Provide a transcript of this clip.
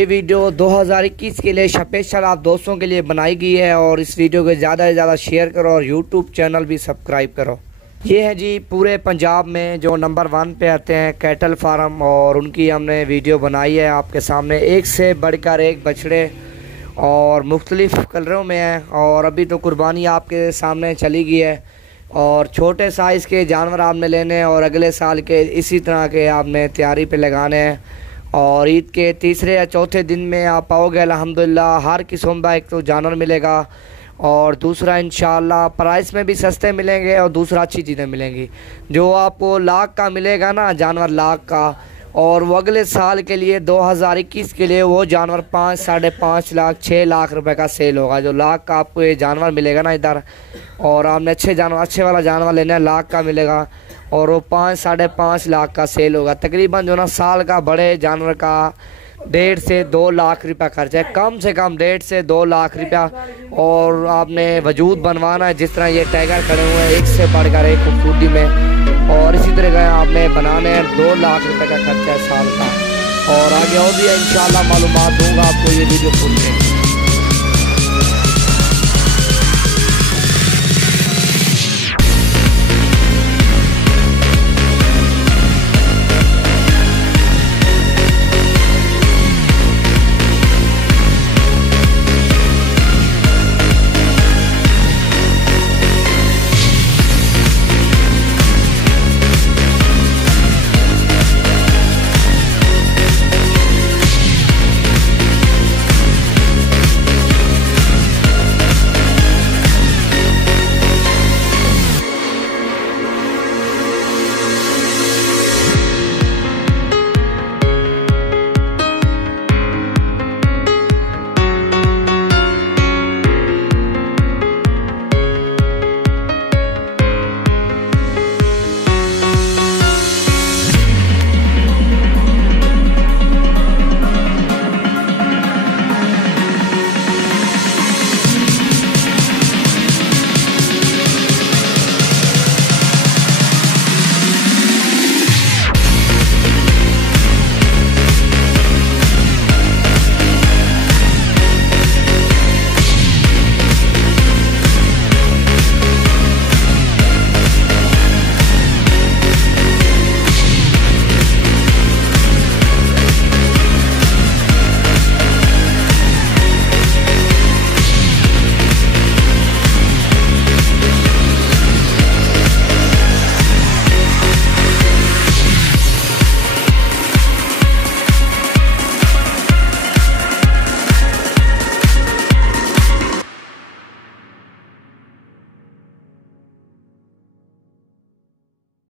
ये वीडियो 2021 के लिए स्पेशल आप दोस्तों के लिए बनाई गई है और इस वीडियो को ज़्यादा से ज़्यादा शेयर करो और यूट्यूब चैनल भी सब्सक्राइब करो। ये है जी पूरे पंजाब में जो नंबर 1 पे आते हैं कैटल फार्म, और उनकी हमने वीडियो बनाई है आपके सामने। एक से बढ़कर एक बछड़े और मुख्तलिफ़ कलरों में है, और अभी तो कुर्बानी आपके सामने चली गई है। और छोटे साइज़ के जानवर आपने लेने हैं और अगले साल के इसी तरह के आपने तैयारी पे लगाने हैं। और ईद के तीसरे या चौथे दिन में आप पाओगे अल्हम्दुलिल्लाह हर किस्म का एक तो जानवर मिलेगा, और दूसरा इंशाअल्लाह प्राइस में भी सस्ते मिलेंगे, और दूसरा अच्छी चीज़ें मिलेंगी। जो आपको लाख का मिलेगा ना जानवर, लाख का, और वो अगले साल के लिए 2021 के लिए वो जानवर 5, 5.5 लाख 6 लाख रुपए का सेल होगा। जो लाख का आपको ये जानवर मिलेगा ना इधर, और आपने अच्छे वाला जानवर लेना है, लाख का मिलेगा, और वो 5, 5.5 लाख का सेल होगा। तकरीबन जो ना साल का बड़े जानवर का 1.5 से 2 लाख रुपया खर्चा है, कम से कम 1.5 से 2 लाख रुपया। और आपने वजूद बनवाना है, जिस तरह ये टाइगर खड़े हुए हैं एक से बढ़कर एक खूबसूरती में, और इसी तरह का आपने बनाने हैं। 2 लाख रुपये का खर्चा है साल का। और आगे और भी इंशाअल्लाह मालूमात दूंगा आपको ये वीडियो पूरी।